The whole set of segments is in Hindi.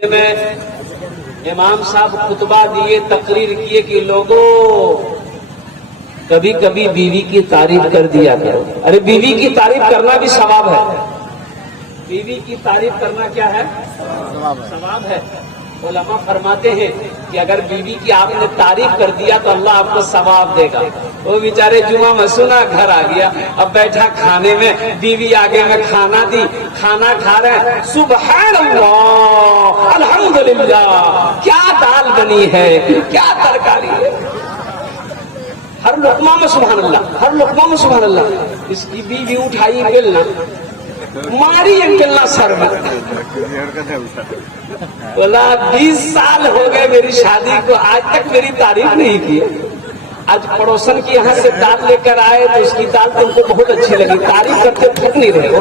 में इमाम साहब खुतबा दिए, तकरीर किए कि लोगों कभी कभी बीवी की तारीफ कर दिया करो। अरे बीवी की तारीफ करना भी सवाब है। बीवी की तारीफ करना क्या है? सवाब है। उलमा फरमाते हैं कि अगर बीवी की आपने तारीफ कर दिया तो अल्लाह आपको सवाब देगा। वो बेचारे जुमा में सुना, घर आ गया, अब बैठा खाने में, बीवी आगे में खाना दी, खाना खा रहे हैं, सुबहान अल्लाह अल्हम्दुलिल्लाह, क्या दाल बनी है, क्या तरकारी है, हर लुकमा में सुबहान अल्लाह, हर लुकमा में सुबहान अल्लाह। इसकी बीवी उठाई बेलना, मारी बेलना सर में। बोला 20 साल हो गए मेरी शादी को, आज तक मेरी तारीफ नहीं की। आज पड़ोसन की यहाँ से दाल लेकर आए तो उसकी दाल तुमको बहुत अच्छी लगी, तारीफ करते थक नहीं रहे हो,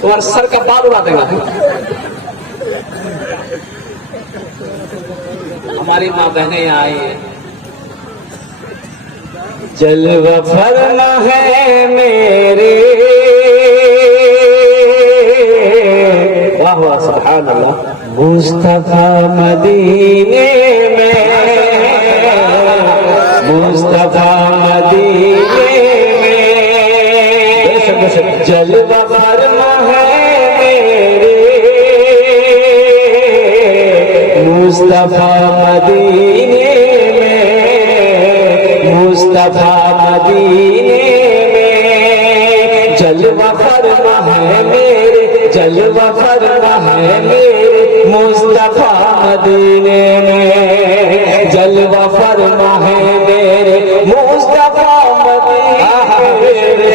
तुम्हारे सर का बाल उड़ा देगा। हमारी माँ बहनें यहाँ आई है, जलवा फरमा है मेरे, वाह वाह सुभान अल्लाह, मुस्तफा मदीने में, मुस्तफा मदीने में, जलवा फरमा है मेरे, मुस्तफा मदीने में, मुस्तफा मदीने में, जलवा फरमा है मेरे, जलवा फरमा है मेरे, मुस्तफा मदीने में, जलवा फरमा है मेरे, मुस्तफा मदीने में,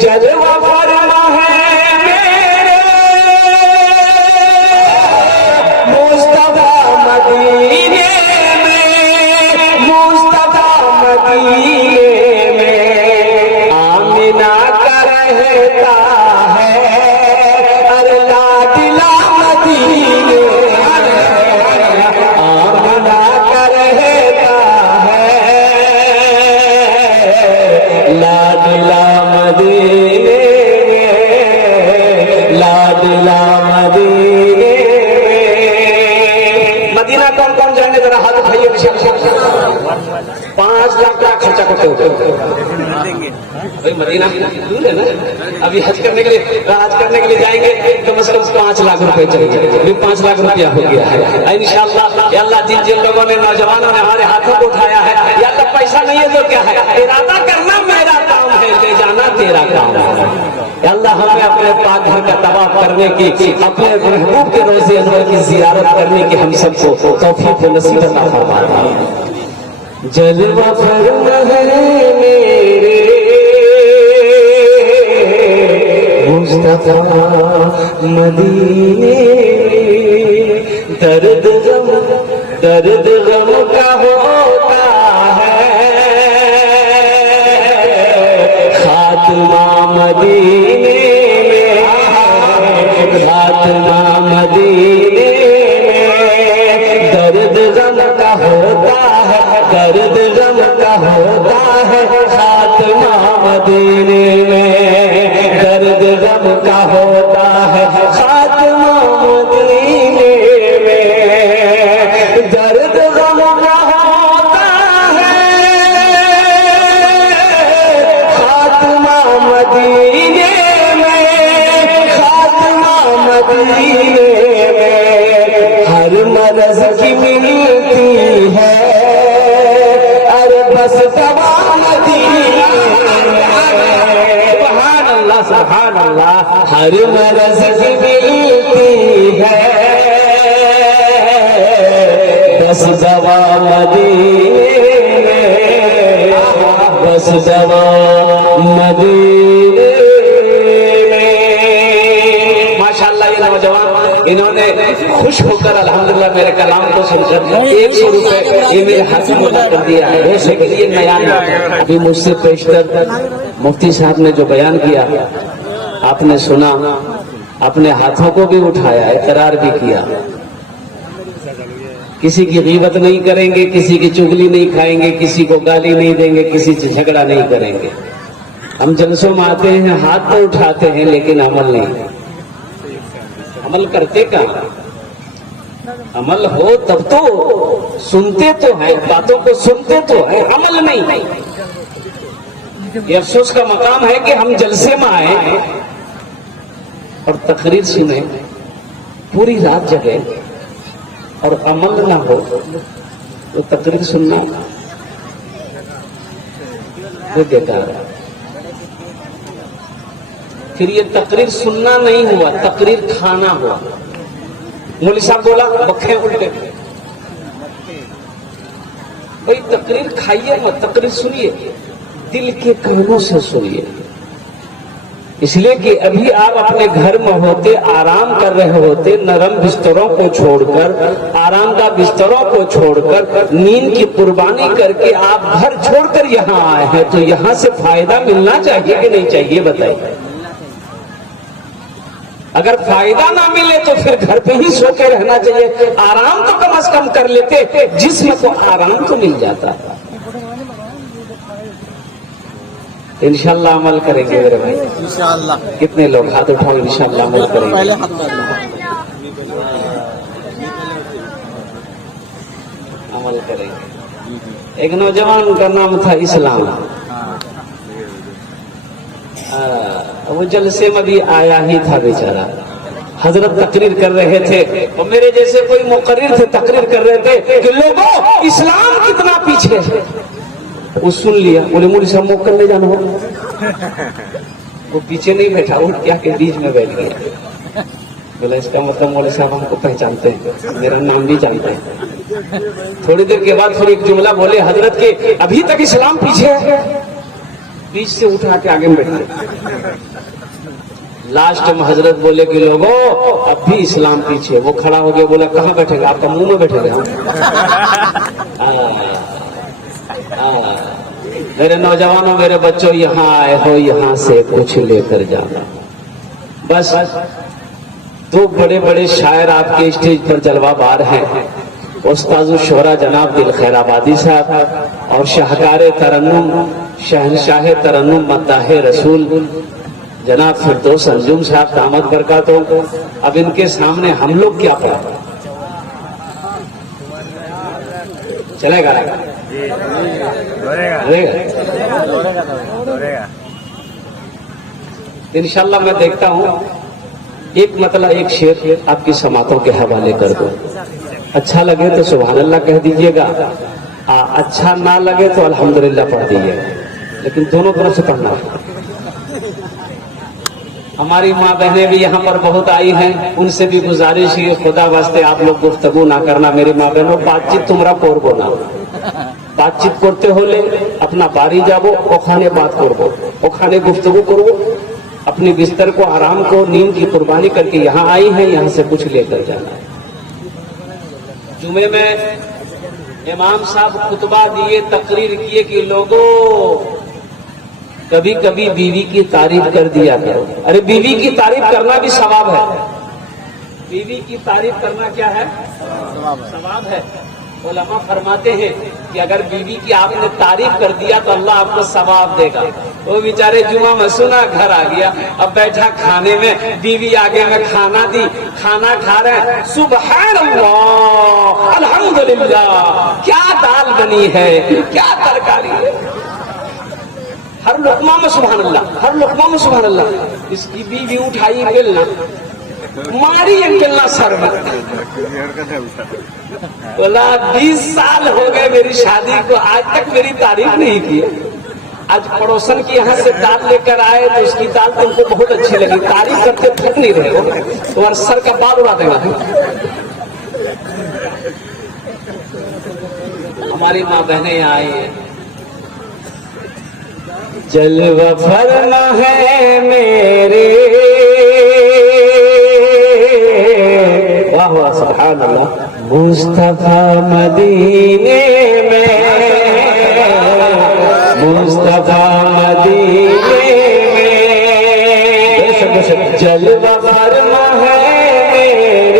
जलवा फरमा है मेरे, मुस्तफा मदीने में, मुस्तफा मदीने में, आमिना का रहता मदीना। कौन कौन जाने जरा हाथ उठाइए। 5 लाख का खर्चा करते हो भाई, मदीना दूर है ना। अभी हज करने के लिए जाएंगे कम से कम 5 लाख रुपए चाहिए। अभी 5 लाख रुपया हो गया है इंशाअल्लाह। अल्लाह जिन लोगों ने, नौजवानों ने हमारे हाथों को उठाया है, या अल्लाह पैसा नहीं है तो क्या है, इरादा करना मेरा काम है, ले जाना तेरा काम है। अल्लाह हमें अपने पाक घर का तवाफ करने की, अपने महबूब के रोज़े अनवर की जियारत करने की हम सबको तौफीक नसीब अता फरमाए। जलवा फरमा है मेरे, मुस्तफा मदीने में, दर्द गम का होता है, खात्मा मदीने में, खात्मा मदीने में, दर्द गम का होता है, दर्द गम का होता है, खात्मा मदीने में, दर्द गम का होता है, खात्मा मदीने में, दर्द गम का होता है, खात्मा मदीने में, खात्मा मदीने में, हर मरज़ की मिलती है, अरे बस दवा मदीने में, सुभान अल्लाह सुभान अल्लाह, हर मरज़ की मिलती है, बस दवा मदीने में, बस दवा मदीने में। माशाअल्लाह ये नौजवान, इन्होंने खुश होकर अल्हम्दुलिल्लाह मेरे कलाम को सुनकर 100 रुपए ये मेरे हाथ में जमा कर दिया है। रोज़े के लिए नया अभी मुझसे पेशतर मुफ्ती साहब ने जो बयान किया आपने सुना, अपने हाथों को भी उठाया, इकरार भी किया। किसी की गीबत नहीं करेंगे, किसी की चुगली नहीं खाएंगे, किसी को गाली नहीं देंगे, किसी से झगड़ा नहीं करेंगे। हम जलसों में आते हैं, हाथ तो उठाते हैं लेकिन अमल नहीं, अमल करते कहाँ। अमल हो तब तो, सुनते तो हैं, बातों को सुनते तो हैं, अमल नहीं। ये अफसोस का मकाम है कि हम जलसे में आए और तकरीर सुने, पूरी रात जगे और अमल ना हो तो तकरीर सुनना वो बेकार है। फिर ये तकरीर सुनना नहीं हुआ, तकरीर खाना हुआ। मौलवी साहब बोला बखे उल्टे, भाई तकरीर खाइए मत, तकरीर सुनिए, दिल के कानों से सुनिए। इसलिए कि अभी आप अपने घर में होते, आराम कर रहे होते, नरम बिस्तरों को छोड़कर, आरामदा बिस्तरों को छोड़कर, नींद की कुर्बानी करके आप घर छोड़कर यहाँ आए हैं, तो यहाँ से फायदा मिलना चाहिए कि नहीं चाहिए बताइए। अगर फायदा ना मिले तो फिर घर पे ही सो के रहना चाहिए, आराम तो कम से कम कर लेते, जिस्म को आराम तो मिल जाता। इंशाल्लाह अमल करेंगे मेरे भाई, इंशाल्लाह। कितने लोग हाथ उठाओ, इंशाल्लाह अमल करेंगे। पहले अमल करेंगे। एक नौजवान का नाम था इस्लाम, वो जलसे में भी आया ही था बेचारा। हजरत तकरीर कर रहे थे और मेरे जैसे कोई मुकर्रिर थे, तकरीर कर रहे थे कि लोगों इस्लाम कितना पीछे है। वो सुन लिया, बोले मौलवी साहब मुख कर ले जाना हो। वो पीछे नहीं बैठा, उठ क्या के बीच में बैठ गया। बोला इसका मतलब मौलवी साहब हमको पहचानते हैं, मेरा नाम भी जानते हैं। थोड़ी देर के बाद फिर एक जुमला बोले हजरत के, अभी तक इस्लाम पीछे है। बीच से उठा के आगे में बैठ गए। लास्ट में हजरत बोले कि लोगों अब भी इस्लाम पीछे। वो खड़ा हो गया, बोला कहाँ बैठेगा? आपका मुंह में बैठेगा। मेरे नौजवानों, मेरे बच्चों, यहाँ आए हो, यहाँ से कुछ लेकर जाना। बस दो बड़े बड़े शायर आपके स्टेज पर जलवाबार हैं, उस्ताद शोहरा जनाब दिल खैराबादी साहब और शाहकार तरन्नुम, शहनशाह तरन्नुम मद्दाह रसूल जनाब फिरदौस अंजुम साहब दामद बरकातों। अब इनके सामने हम लोग क्या पढ़ा? चलेगा? इंशाल्लाह मैं देखता हूँ एक मतलब एक शेर आपकी समातों के हवाले कर दो। अच्छा लगे तो सुभान अल्लाह कह दीजिएगा, अच्छा ना लगे तो अल्हम्दुलिल्लाह पढ़ दीजिएगा, लेकिन दोनों तरफ से पढ़ना। हमारी माँ बहनें भी यहाँ पर बहुत आई हैं, उनसे भी गुजारिश है खुदा वास्ते आप लोग गुफ्तगू ना करना। मेरी माँ बहनों, बातचीत तुमरा करबो ना, बातचीत करते होले अपना बारी जाबो, ओखाने बात करबो, ओखाने गुफ्तगू करबो, अपने बिस्तर को, आराम को, नींद की कुर्बानी करके यहाँ आई है, यहाँ से कुछ लेकर जाना है। जुमे में इमाम साहब खुतबा दिए, तकरीर किए कि लोगों कभी कभी बीवी की तारीफ कर दिया करो। अरे बीवी की तारीफ करना भी सवाब है। बीवी की तारीफ करना क्या है? सवाब है। उलमा फरमाते हैं कि अगर बीवी की आपने तारीफ कर दिया तो अल्लाह आपको सवाब देगा। वो बेचारे जुमा में सुना, घर आ गया, अब बैठा खाने में, बीवी आगे में खाना दी, खाना खा रहे हैं, सुभान अल्लाह अल्हम्दुलिल्लाह, क्या दाल बनी है, क्या तरकारी है, हर लुकमा में सुभान अल्लाह, हर लुकमा में सुभान अल्लाह। इसकी बीवी उठाई बेलना, मारी बेलना सर में। बोला 20 साल हो गए मेरी शादी को, आज तक मेरी तारीफ नहीं की। आज पड़ोसन की यहाँ से दाल लेकर आए तो उसकी दाल तुमको बहुत अच्छी लगी, तारीफ करते थक नहीं रहे हो, तुम्हारे सर का बाल उड़ा देगा। हमारी माँ बहनें यहाँ आई है, जलवा फरमा है मेरे, वाह वाह सुभान अल्लाह, मुस्तफा मदीने में, मुस्तफा मदीने में, जलवा फरमा है मेरे,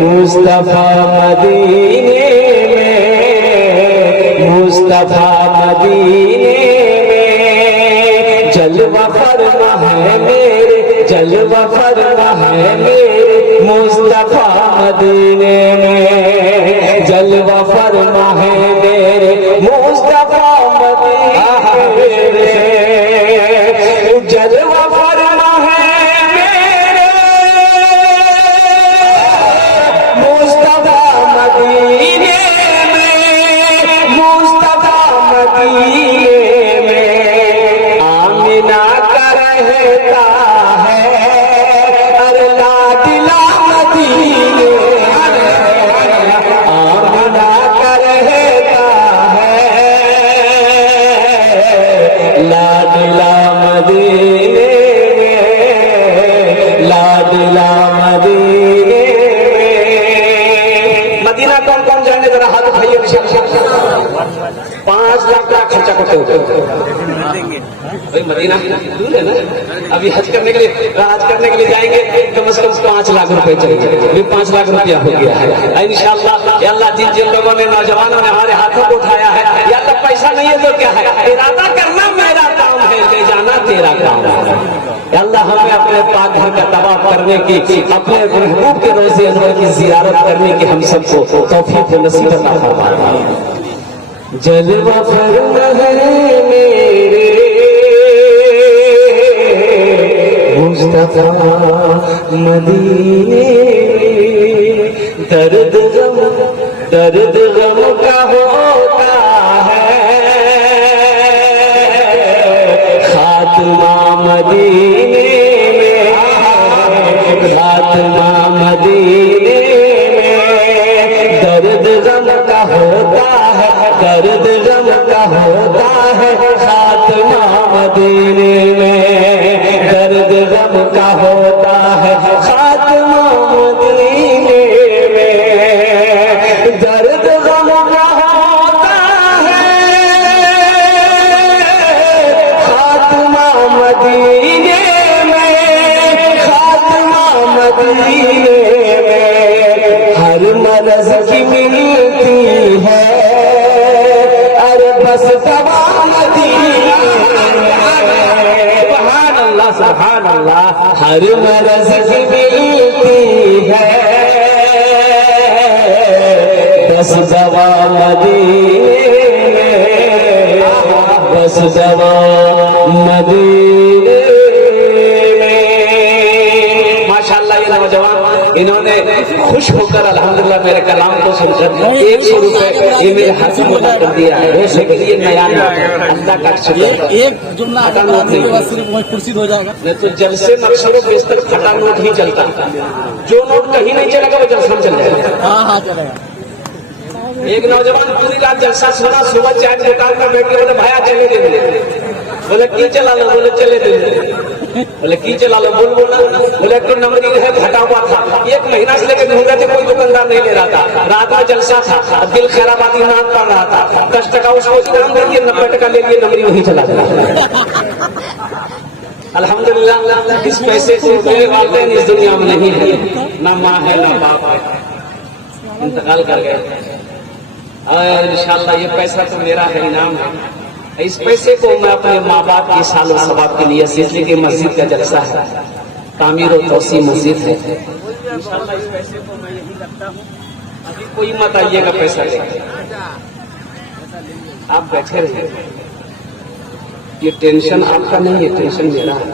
मुस्तफा मदीने में, मुस्तफा मदीने में, जलवा फरमा है मेरे, जलवा फरमा है मेरे, मुस्तफा मदीने में जलवा फरमा है मेरे मुस्तफा मदीने में जलवा फरमा है मेरे मुस्तफा मदीने में मुस्तफा मदीने में आमिना का रहता है अरे लाडला मदीने आमिना का रहता है लाडला मदीने में लाडला मदीने में। मदीना कौन कौन जाने जरा हाथ उठाइए 5 लाख का खर्चा करते हो भाई मदीना दूर है ना। अभी हज करने के लिए जाएंगे कम से कम 5 लाख रुपए चाहिए। अभी 5 लाख रुपया हो गया है इंशाअल्लाह। अल्लाह जिन लोगों ने नौजवानों ने हमारे हाथों को उठाया है या तो पैसा नहीं है तो क्या है इरादा करना मेरा काम है ले जाना तेरा काम है। अल्लाह हमें अपने पाक घर का तवाफ करने की अपने महबूब के रोज़े अनवर की जियारत करने की हम सबको तौफीक नसीब अता फरमाए। जलवा फरमा है मेरे मुस्तफा मदीने दर्द गम का होता है खात्मा मदीने में खात्मा मदीने में दर्द गम का होता है दर्द गम का होता है खात्मा मदीने में दर्द गम का होता है खात्मा मदीने में दर्द गम का होता है खात्मा मदीने में खात्मा मदीने में हर मरज़ की मिलती है अरे बस दवा मदीने सुभान अल्लाह सुभान अल्लाह हर मरज़ की मिलती है बस दवा मदीने में बस दवा मदीने में। माशाअल्लाह ये नौजवान इन्होंने खुश होकर अल्हम्दुलिल्लाह मेरे कलाम को सुनकर 100 रुपए ये मेरे हाथ में जमा कर दिया है। लेकिन ये नया अल्लाह का शुक्र एक जुमला हटाने के बाद सिर्फ वही कुर्सी हो जाएगा। नहीं तो जलसे नक्शों बेस तक फटा नोट ही चलता। जो नोट कहीं नहीं चलेगा वो जलसा में चल जाएगा। हाँ चलेगा। एक नौजवान पूरी रात जलसा सुना सुबह चाय दुकान में बैठ के बोले भैया चले दे बोले की चला लो बोले चले दे बोले की चला लो बोल बोले तो नंबरी है घटा हुआ था 1 महीना से लेकर घूम रहे थे कोई दुकानदार नहीं ले रहा था। रात में जलसा था दिल खैराबादी नाम पड़ रहा था 10 टका उसको इनाम दे दिए 90 टका ले लिए नंबरी वही चला गया। अल्हम्दुलिल्लाह इस पैसे को मेरे वालिदैन इस दुनिया में नहीं है ना माँ है ना बाप है इंतकाल कर गए और इंशाअल्लाह ये पैसा तो मेरा है इनाम है। इस पैसे को मैं अपने माँ बाप के सालों सवाब के लिए सिलसिले की मस्जिद का जलसा है तामीर और तौसी मस्जिद है इंशाअल्लाह इस पैसे को मैं यही रखता हूँ। अभी कोई मत आइएगा पैसा लेके आप बैठे रहिए। ये टेंशन आपका नहीं है टेंशन मेरा है।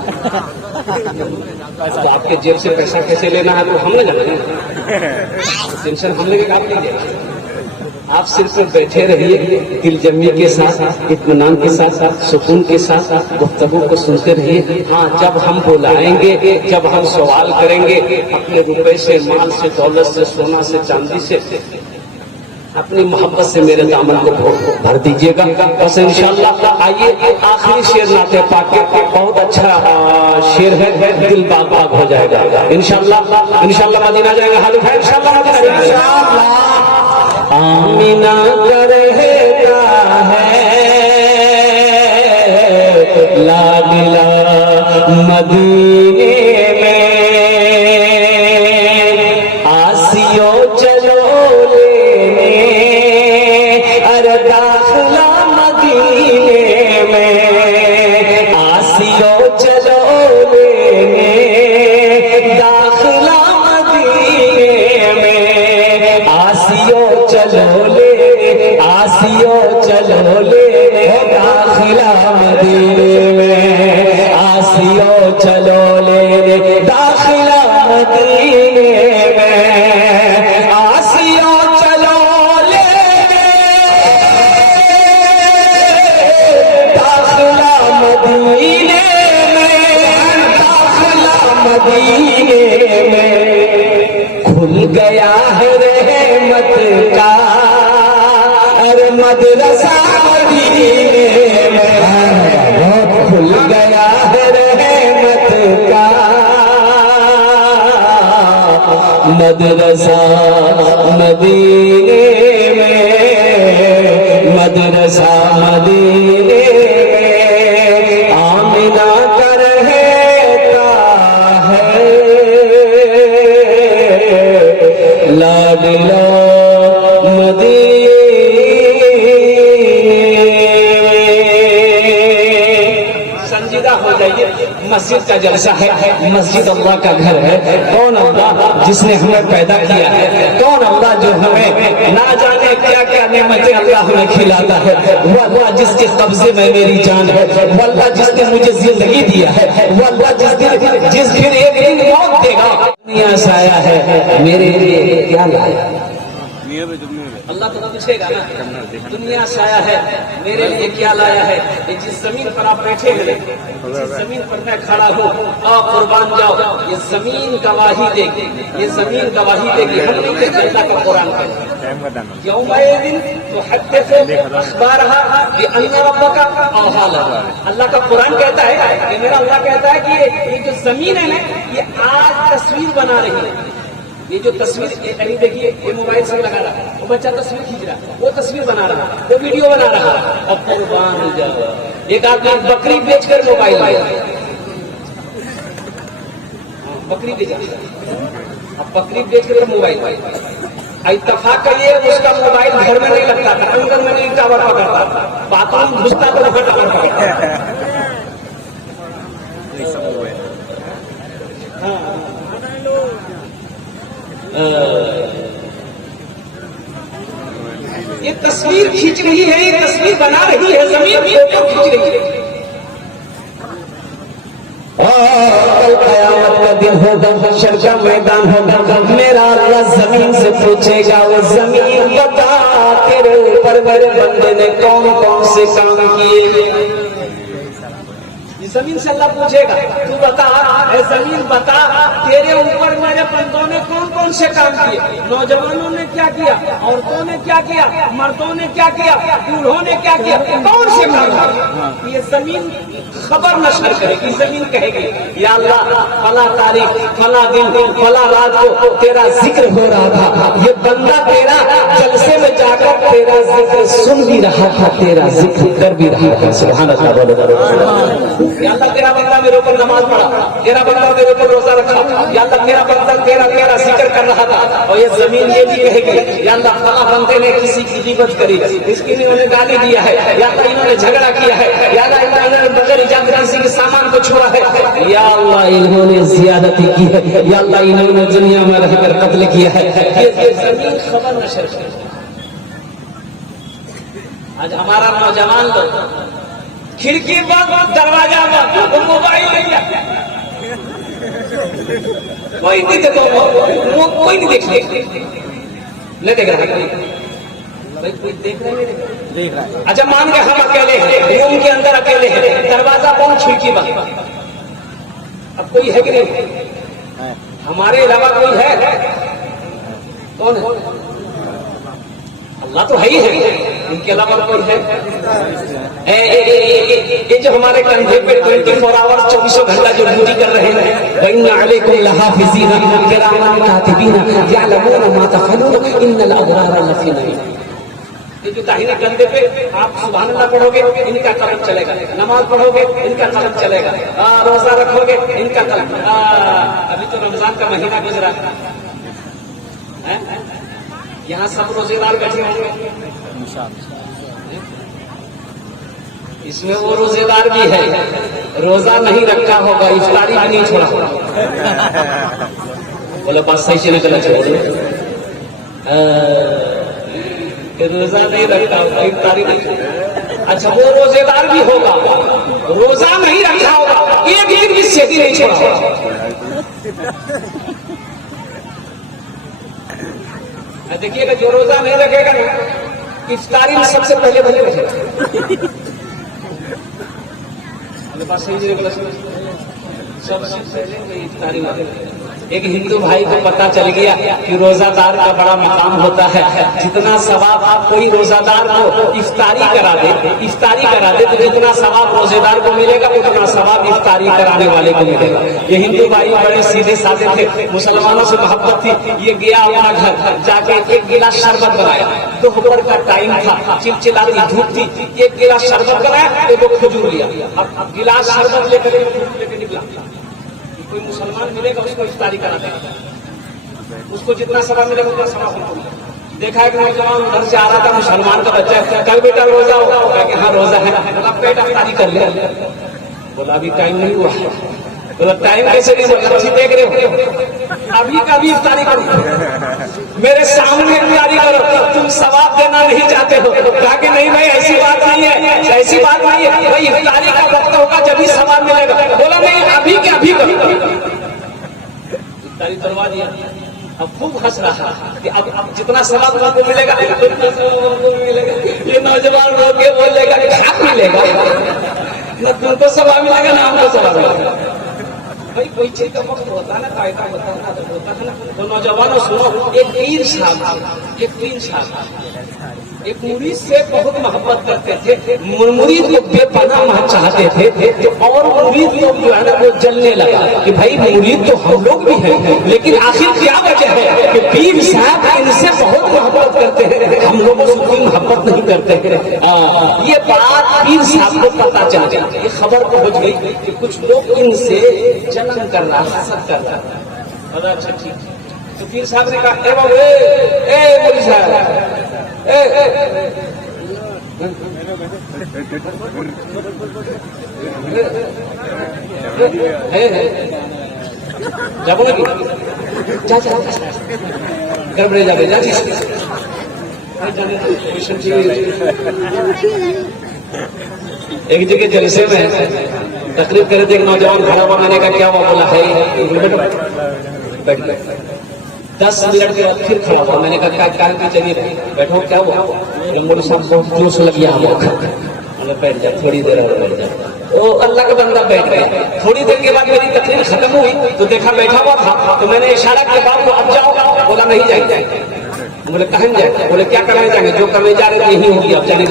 तो आपके जेब से पैसा कैसे लेना है तो हम नहीं जानते टेंशन हम लेंगे आप नहीं लेंगे। आप सिर्फ बैठे रहिए दिलजमी के साथ इत्मीनान के साथ सुकून के साथ गुफ्तगू को सुनते रहिए। हाँ जब हम बुलाएंगे जब हम सवाल करेंगे अपने रुपए से माल से दौलत से सोना से चांदी से अपनी मोहब्बत से मेरे दामन को भर दीजिएगा। बस इंशाअल्लाह आइए आखिरी शेर नाते पाक के बहुत अच्छा शेर है दिल बाग बाग हो जाएगा इंशाअल्लाह। इंशाअल्लाह मदीना जाएंगे हाल इंशाअल्लाह आमीना का रहता है लाडला मदीने में आसियो चलो लेने अरे दाखला मदीने में आसियो चलो लेने दाखला मदीने आसियो चलो ले, आसियो चलो ले, हो दाखिला मदीने में, आसियो चलो ले, दाखिला मदीने में, आसियो चलो ले, दाखिला मदीने में, दाखिला मदीने में, खुल गया है रहमत का अरे मदरसा मदीने में, खुल गया है रहमत का मदरसा मदीने में, मदरसा मदीने में, आमिना का रहता है लाडला मदीने। संजीदा हो जाइए, मस्जिद का जलसा है, मस्जिद अल्लाह का घर है। कौन अल्लाह जिसने हमें पैदा किया है, कौन अल्लाह जो हमें ना जाने क्या क्या नेमतें अल्लाह हमें खिलाता है, वो अल्लाह जिसके कब्जे में मेरी जान है, वो अल्लाह जिसने मुझे जिंदगी दिया है, वो अल्लाह जिस दिन एक दिन मौत देगा। दुनिया से आया है मेरे लिए क्या लाया, अल्लाह तो पूछेगा ना, दुनिया से आया है मेरे लिए क्या लाया है। ये जिस जमीन पर आप बैठे हैं, जिस जमीन पर मैं खड़ा हूँ, आप कुर्बान जाओ, ये जमीन गवाही देगी, ये जमीन गवाही देगी। हम नहीं कहते अल्लाह का कुरान कहें तो हत्ते से अखबार ये अन्ना रब्बा का अवहाल है। अल्लाह का कुरान कहता है कि मेरा अल्लाह कहता है कि ये जो जमीन है ना, ये आज तस्वीर बना रही है। ये जो तस्वीर अभी देखिए, ये मोबाइल से लगा रहा, वो बच्चा तस्वीर खींच रहा, वो तस्वीर बना रहा, वो वीडियो बना रहा। अब कुर्बान जाओ, एक आदमी बकरी बेचकर मोबाइल लाया, बकरी बेच, अब बकरी बेचकर मोबाइल, इत्तेफाक के लिए उसका मोबाइल घर में नहीं लगता था, अंदर में नहीं टावर पकड़ता था, बाथरूम घुसता तो वहां टावर पकड़ता। ये तस्वीर खींच रही है, ये तस्वीर बना रही है, जमीन फोटो खींच रही है। कल क़यामत का दिन होगा, हशर का मैदान होगा, मेरा अल्लाह जमीन से पूछेगा, वो जमीन बता तेरे ऊपर मेरे बंदे ने कौन कौन से काम किए। जमीन से अल्लाह पूछेगा, तू बता ए जमीन बता तेरे ऊपर मेरे बंदों ने कौन कौन से काम किए। नौजवानों ने क्या किया, औरतों ने क्या किया, मर्दों ने क्या किया, बूढ़ों ने क्या किया, कौन से काम किए। ये जमीन खबर नशर करेगी, जमीन कहेगी या अल्लाह फला तारीख फला दिन फला रात को तेरा जिक्र हो रहा था, ये बंदा तेरा जलसे में जाकर तेरा जिक्र सुन भी रहा था, तेरा जिक्र कर भी रहा था। सुभान अल्लाह, बोलो या अल्लाह तेरा बंदा मेरे ऊपर नमाज पढ़ा, तेरा बंदा मेरे ऊपर रोजा रखा, या अल्लाह तेरा बंदा तेरा तेरा जिक्र कर रहा था। और ये जमीन ये भी कहेगी या अल्लाह फला बंदे ने किसी की गिबत करी, इसकी ने उन्हें गाली दिया है, या अल्लाह इन्होंने झगड़ा किया है, या अल्लाह इन्होंने बगैर इजाजत किसी के सामान को छुआ है, या अल्लाह इन्होंने जियादती की है, या अल्लाह इन्होंने दुनिया में रहकर कत्ल किया है। ये जमीन खबर नशर है। आज हमारा नौजवान लोग खिड़की बंद, दरवाजा बंद, मोबाइल कोई नहीं देखो, कोई नहीं नहीं देख रहा है, कोई देख रहा है। अच्छा मान के हम अकेले हैं, रूम के अंदर अकेले हैं, दरवाजा बंद, खिड़की बंद, अब कोई है कि नहीं? हमारे अलावा कोई है? कौन है? अल्लाह तो है ही है, इनके अलावा कोई है? ये जो हमारे कंधे पे 24 आवर्स 24 घंटा जो ड्यूटी कर रहे हैं, इन्ना अलैकुम लहाफिज़ीन किरामन कातिबीन यअलमून मा तफ़अलून इन्नल अबरार लफ़ी नईम। ये जो दाहिने कंधे पे आप सुभान अल्लाह पढ़ोगे, इनका कलम चलेगा, नमाज पढ़ोगे इनका कलम चलेगा, रोजा रखोगे इनका कलम। अभी तो रमजान का महीना गुजरा है, यहाँ सब रोजेदार बैठे होंगे, इसमें वो रोजेदार भी है, रोजा नहीं रखा होगा, इफ्तारी भी नहीं छोड़ा होगा। बोले बात सही से निकलना चाहिए। रोजा नहीं रखता, इफ्तारी नहीं। अच्छा, वो रोजेदार भी होगा, रोजा नहीं रखा होगा, एक दिन भी सेहती नहीं छोड़ा। देखिएगा, जो रोजा नहीं रखेगा ना, इफ्तारी में सबसे पहले भले रखेगा। सबसे पहले इफ्तारी में एक हिंदू भाई को पता चल गया कि रोजादार का बड़ा मकाम होता है। जितना सवाब आप कोई रोजादार को इफ्तारी करा दे तो जितना सवाब रोजेदार को मिलेगा उतना सवाब इफ्तारी कराने वाले को मिलेगा। ये हिंदू भाई बड़े सीधे साधे थे, मुसलमानों से मोहब्बत थी। ये गया अपना घर, जाके एक गिलास शरबत बनाया। दोपहर का टाइम था, चिलचिलाती धूप थी। एक गिलास शरबत बनाया, एक खजूर लिया। अब गिलास शरबत लेकर निकला। कोई मुसलमान मिलेगा उसको इफ्तारी करा देगा, उसको जितना सवाब मिलेगा उतना सवाब मिलेगा। देखा है कि नौजवान घर से आ रहा था, मुसलमान का बच्चा, कल बेटा रोजा होगा? हाँ रोजा है। बोला बेटा इफ्तारी कर लिया? बोला अभी टाइम नहीं हुआ। बोला टाइम कैसे नहीं हुआ? देख रहे हो, अभी का भी इफ्तारी करो, मेरे सामने इफ्तारी करो। तुम सवाब देना नहीं चाहते हो? कहा कि नहीं भाई ऐसी बात नहीं है, ऐसी बात नहीं है भाई, इफ्तारी का वक्त होगा जब भी सवाब मिलेगा। बोला नहीं, अभी क्या अभी करो। इफ्तारी करवा दिया। अब खूब हंस रहा कि अब जितना सवाब तुमको मिलेगा उतना सवाब हमको मिलेगा। ये नौजवान लोग के बोलेगा क्या मिलेगा, न तुमको सवाब मिलेगा ना हमको सवाब मिलेगा। भाई कोई चीज का वक्त होता है ना, कायदा होता है ना। तो नौजवानों सुनो, एक पीर साहब एक मुरीद से बहुत मोहब्बत करते थे। मुरीद को बेपनाह चाहते थे, तो और मुरीद को जो है ना वो जलने लगा कि भाई मुरीद तो हम लोग भी हैं, लेकिन आखिर क्या वजह है कि पीर साहब इनसे बहुत मोहब्बत करते हैं, हम लोगों से कोई मोहब्बत नहीं करते हैं। ये बात पीर साहब को पता चल गई, ये खबर पहुंच गई कि कुछ लोग इनसे जलन कर रहा, हसद कर रहा। अच्छा ठीक, तो पीर साहब ने कहा ए बाबू, ए मुरीद साहब, যাবো নাকি? গড়বড়ে যাবে, জানিস एक जगह जलसे में तकरीब करे थे, एक नौजवान खाना बनाने का क्या हुआ? बोला है बैठ गए। 10 मिनट के बाद फिर खड़ा था। मैंने कहा क्या चलिए बैठो, क्या हुआ? मोदी साहब बहुत जोश लग गया, मतलब बैठ जा, थोड़ी देर और बैठ जा। वो अल्लाह का बंदा बैठ गया। थोड़ी देर के बाद मेरी तकरीर खत्म हुई तो देखा बैठा हुआ था, तो मैंने इशारा किया बाप को अब जाओ। बोला नहीं जाएंगे। बोले कहाँ जाए? बोले क्या करने जाएंगे? जो करने जा रहे थे यही होगी, अब चलिए।